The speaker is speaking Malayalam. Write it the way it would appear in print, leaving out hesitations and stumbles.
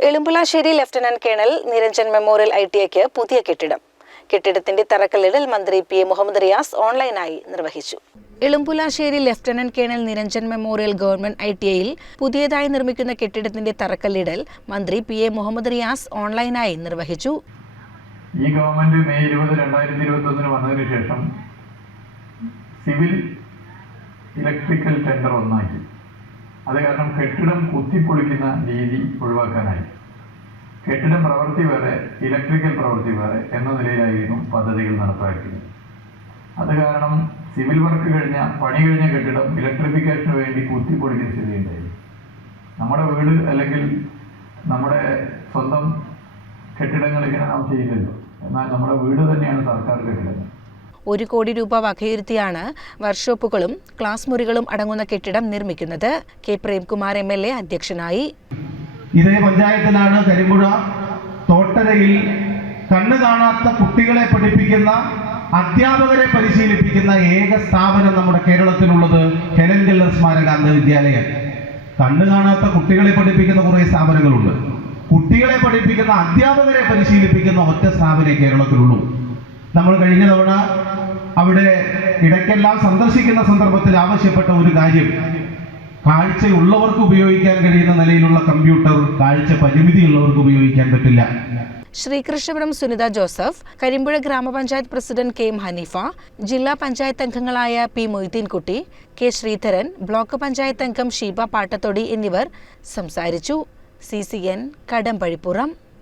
എളുമ്പുളശ്ശേരി ലഫ്റ്റനന്റ് കേണൽ നിരഞ്ജൻ മെമ്മോറിയൽ ITIക്ക് പുതിയ കെട്ടിടത്തിന്റെ തറക്കല്ലിടൽ മന്ത്രി PA മുഹമ്മദ് റിയാസ് ഓൺലൈനായി നിർവഹിച്ചു. Elumpulassery lieutenant colonel Niranjan memorial government ITIയിൽ പുതിയതായി നിർമ്മിക്കുന്ന കെട്ടിടത്തിന്റെ തറക്കല്ലിടൽ മന്ത്രി PA മുഹമ്മദ് റിയാസ് ഓൺലൈനായി നിർവഹിച്ചു. ഈ ഗവൺമെന്റ് മെയ് 20, 2021 വന്നതിന് ശേഷം സിവിൽ ഇലക്ട്രിക്കൽ ടെൻഡർ ഒന്നാക്കി. അത് കാരണം കെട്ടിടം കുത്തിപ്പൊളിക്കുന്ന രീതി ഒഴിവാക്കാനായി കെട്ടിടം പ്രവൃത്തി വരെ ഇലക്ട്രിക്കൽ പ്രവൃത്തി വരെ എന്ന നിലയിലായിരുന്നു പദ്ധതികൾ നടപ്പാക്കിയത്. അത് കാരണം സിവിൽ വർക്ക് പണി കഴിഞ്ഞ കെട്ടിടം ഇലക്ട്രിഫിക്കേഷന് വേണ്ടി കുത്തിപ്പൊളിക്കുന്ന സ്ഥിതിയുണ്ടായിരുന്നു. നമ്മുടെ വീട് അല്ലെങ്കിൽ നമ്മുടെ സ്വന്തം കെട്ടിടങ്ങൾ ഇങ്ങനെ നാം ചെയ്യില്ലല്ലോ. എന്നാൽ നമ്മുടെ വീട് തന്നെയാണ് സർക്കാർ കെട്ടിടങ്ങൾ. 1 കോടി രൂപ വകയിരുത്തിയാണ് വർക്ക്ഷോപ്പുകളും ക്ലാസ് മുറികളും അടങ്ങുന്ന കെട്ടിടം നിർമ്മിക്കുന്നത്. K. പ്രേംകുമാർ MLA അധ്യക്ഷനായി. ഇതേ പഞ്ചായത്തിലാണ് കരിമ്പുഴ തോട്ടരയിൽ കണ്ണു കാണാത്ത കുട്ടികളെ പഠിപ്പിക്കുന്ന അധ്യാപകരെ പരിശീലിപ്പിക്കുന്ന ഏക സ്ഥാപനം നമ്മുടെ കേരളത്തിലുള്ളത് ഹെലൻ കെല്ലർ സ്മാരക അന്ധവിദ്യാലയം. കണ്ണു കാണാത്ത കുട്ടികളെ പഠിപ്പിക്കുന്ന കുറേ സ്ഥാപനങ്ങളുണ്ട്. കുട്ടികളെ പഠിപ്പിക്കുന്ന അധ്യാപകരെ പരിശീലിപ്പിക്കുന്ന ഒറ്റ സ്ഥാപനമേ കേരളത്തിലുള്ളൂ. നമ്മൾ കഴിഞ്ഞ തവണ അവിടെ ഇടയ്ക്കെല്ലാം സന്ദർശിക്കുന്ന സന്ദർഭത്തിൽ ആവശ്യപ്പെട്ട ഒരു കാര്യം, കാഴ്ചയുള്ളവർക്ക് ഉപയോഗിക്കാൻ കഴിയുന്ന നിലയിലുള്ള കമ്പ്യൂട്ടർ കാഴ്ച പരിമിതിയുള്ളവർക്ക് ഉപയോഗിക്കാൻ പറ്റില്ല. ശ്രീകൃഷ്ണപുരം സുനിത ജോസഫ്, കരിമ്പുഴ ഗ്രാമപഞ്ചായത്ത് പ്രസിഡന്റ് KM ഹനീഫ, ജില്ലാ പഞ്ചായത്ത് അംഗങ്ങളായ P. Moideenkutty, K. Sreedharan, block panchayat അംഗം ഷീബ പാട്ടത്തൊടി എന്നിവർ സംസാരിച്ചു. CCN കടമ്പഴിപ്പുറം.